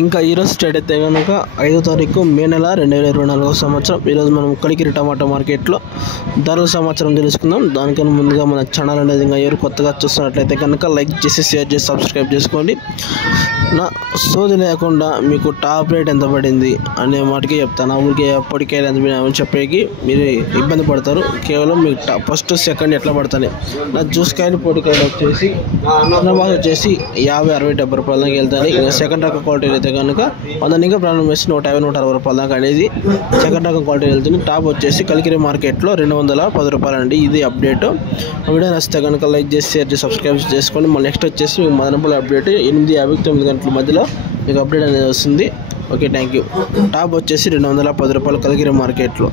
ఇంకా ఈరోజు స్టేట్ అయితే కనుక 5వ తారీఖు మే నెల 2024 సంవత్సరం. ఈరోజు మనం కలికిరి టమాటా మార్కెట్లో ధరల సమాచారం తెలుసుకుందాం. దానికన్నా ముందుగా మన ఛానల్ అనేది ఇంకా ఎవరు కొత్తగా చూస్తున్నట్లయితే కనుక లైక్ చేసి షేర్ చేసి సబ్స్క్రైబ్ చేసుకోండి. నా సోది లేకుండా మీకు టాప్ రేట్ ఎంత పడింది అనే మాటకి చెప్తాను. ఊరికి ఎప్పటికైనా ఎంత చెప్పేకి మీరు ఇబ్బంది పడతారు. కేవలం మీకు ఫస్ట్ సెకండ్ ఎట్లా పడతాయి. నా జ్యూస్ కాయలు పొడికాయలు వచ్చేసి అన్నబాస్ వచ్చేసి 50-60-70 రూపాయల దాకా వెళ్తాయి. ఇంకా సెకండ్ రకం క్వాలిటీ అయితే కనుక 100 ఇంకా ప్రాణం వేసి 150-160 రూపాయల దాకా అనేది సెకండ్ రకం క్వాలిటీ వెళ్తుంది. టాప్ వచ్చేసి కలికిరి మార్కెట్లో 210 రూపాయలు అండి. ఇది అప్డేట్. వీడియో నచ్చితే కనుక లైక్ చేసి షేర్ చేసి సబ్స్క్రైబ్ చేసుకోండి. మళ్ళీ నెక్స్ట్ వచ్చేసి మీకు మదనపల్లి అప్డేట్ 8:59 గంటల మధ్యలో మీకు అప్డేట్ అనేది వస్తుంది. Okay, thank you. టాప్ వచ్చేసి 210 రూపాయలు కలికిరి మార్కెట్లో.